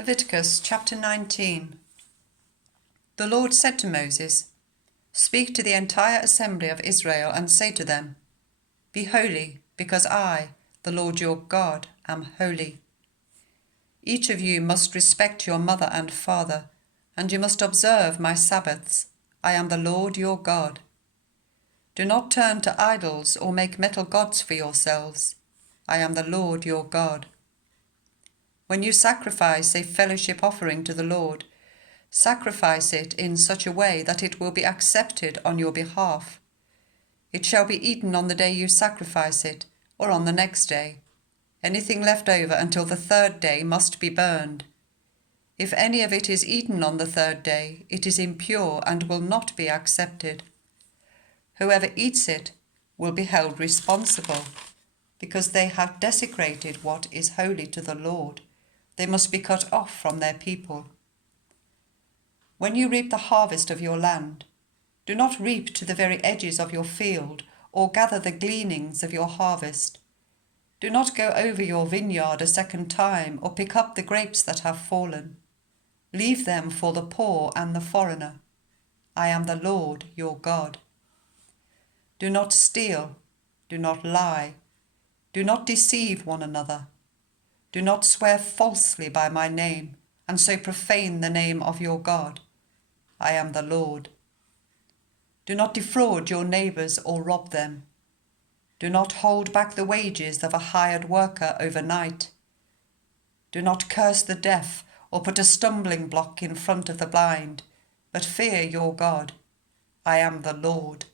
Leviticus chapter 19. The Lord said to Moses, "Speak to the entire assembly of Israel and say to them, Be holy, because I, the Lord your God, am holy. Each of you must respect your mother and father, and you must observe my Sabbaths. I am the Lord your God. Do not turn to idols or make metal gods for yourselves. I am the Lord your God. When you sacrifice a fellowship offering to the Lord, sacrifice it in such a way that it will be accepted on your behalf. It shall be eaten on the day you sacrifice it, or on the next day. Anything left over until the third day must be burned. If any of it is eaten on the third day, it is impure and will not be accepted. Whoever eats it will be held responsible, because they have desecrated what is holy to the Lord. They must be cut off from their people. When you reap the harvest of your land, do not reap to the very edges of your field or gather the gleanings of your harvest. Do not go over your vineyard a second time or pick up the grapes that have fallen. Leave them for the poor and the foreigner. I am the Lord your God. Do not steal. Do not lie. Do not deceive one another. Do not swear falsely by my name, and so profane the name of your God. I am the Lord. Do not defraud your neighbours or rob them. Do not hold back the wages of a hired worker overnight. Do not curse the deaf or put a stumbling block in front of the blind, but fear your God. I am the Lord.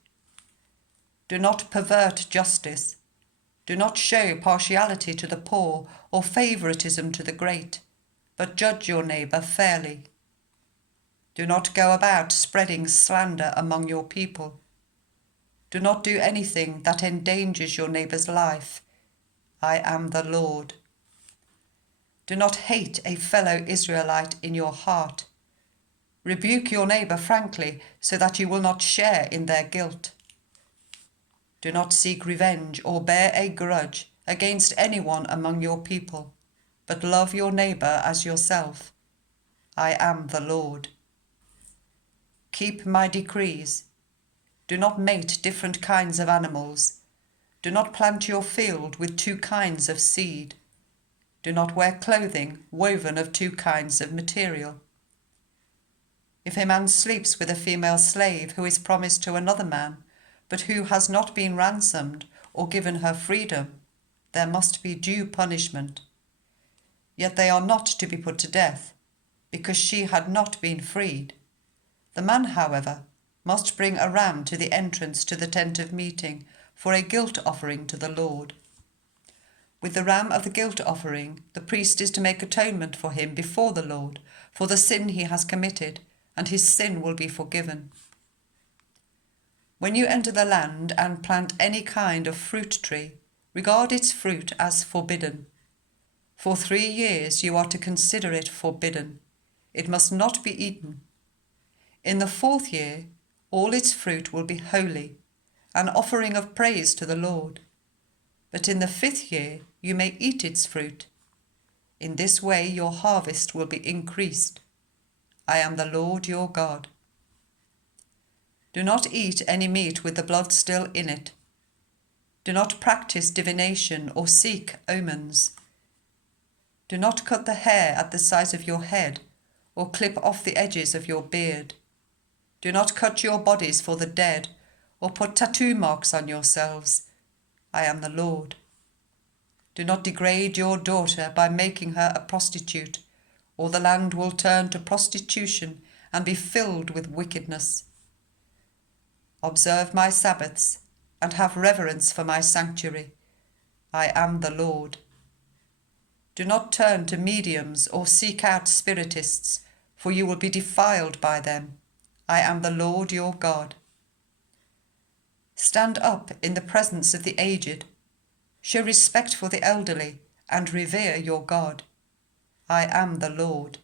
Do not pervert justice. Do not show partiality to the poor or favouritism to the great, but judge your neighbour fairly. Do not go about spreading slander among your people. Do not do anything that endangers your neighbour's life. I am the Lord. Do not hate a fellow Israelite in your heart. Rebuke your neighbour frankly, so that you will not share in their guilt. Do not seek revenge or bear a grudge against anyone among your people, but love your neighbour as yourself. I am the Lord. Keep my decrees. Do not mate different kinds of animals. Do not plant your field with two kinds of seed. Do not wear clothing woven of two kinds of material. If a man sleeps with a female slave who is promised to another man, but who has not been ransomed or given her freedom, there must be due punishment. Yet they are not to be put to death, because she had not been freed. The man, however, must bring a ram to the entrance to the tent of meeting for a guilt offering to the Lord. With the ram of the guilt offering, the priest is to make atonement for him before the Lord for the sin he has committed, and his sin will be forgiven. When you enter the land and plant any kind of fruit tree, regard its fruit as forbidden. For 3 years you are to consider it forbidden. It must not be eaten. In the 4th year, all its fruit will be holy, an offering of praise to the Lord. But in the 5th year you may eat its fruit. In this way your harvest will be increased. I am the Lord your God. Do not eat any meat with the blood still in it. Do not practice divination or seek omens. Do not cut the hair at the size of your head or clip off the edges of your beard. Do not cut your bodies for the dead or put tattoo marks on yourselves. I am the Lord. Do not degrade your daughter by making her a prostitute, or the land will turn to prostitution and be filled with wickedness. Observe my Sabbaths and have reverence for my sanctuary. I am the Lord. Do not turn to mediums or seek out spiritists, for you will be defiled by them. I am the Lord your God. Stand up in the presence of the aged. Show respect for the elderly and revere your God. I am the Lord.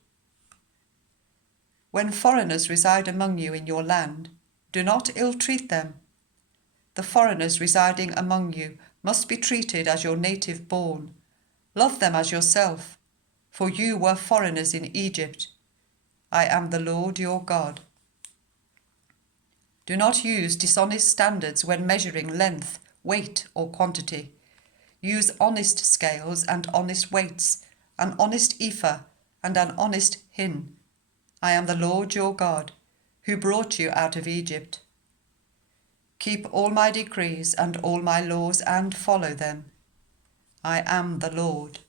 When foreigners reside among you in your land, do not ill-treat them. The foreigners residing among you must be treated as your native born. Love them as yourself. for you were foreigners in Egypt. I am the Lord your God. Do not use dishonest standards when measuring length, weight, or quantity. Use honest scales and honest weights, an honest ephah and an honest hin. I am the Lord your God, who brought you out of Egypt. Keep all my decrees and all my laws and follow them. I am the Lord.